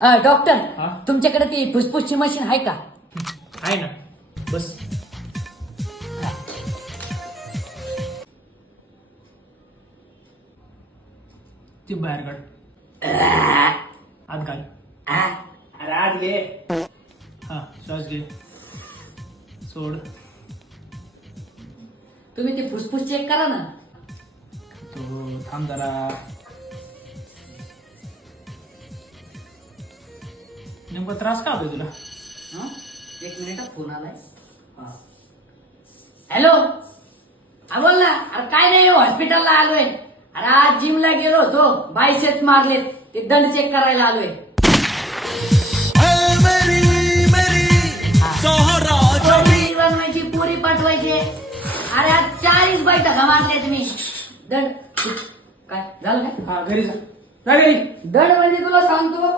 Doctor हा? तुमच्याकडे ती फुसफुसची मशीन आहे का? आहे ना, बस. ती बाहेर काढ, आत घाल. अरे आत घे. हा, श्वास घे, सोड. तुम्ही ती फुसफुस चेक करा ना. तो थांब जरा. नेमका त्रास का होतोय तुला? हं? एक मिनिट फोन आलाय. हा. हॅलो, हा बोल ना. अरे काय नाही, हॉस्पिटलला आलोय. अरे आज जिमला गेलो होतो, बायसेप्स मारलेत, ते दंड चेक करायला आलोय. पोरी बनवायची, पोरी पाठवायची. अरे आज 40 बैठका मारल्या तुम्ही. दंड काय झालं काय? हा, घरी जा, जा घरी. दंड म्हणजे तुला सांगतो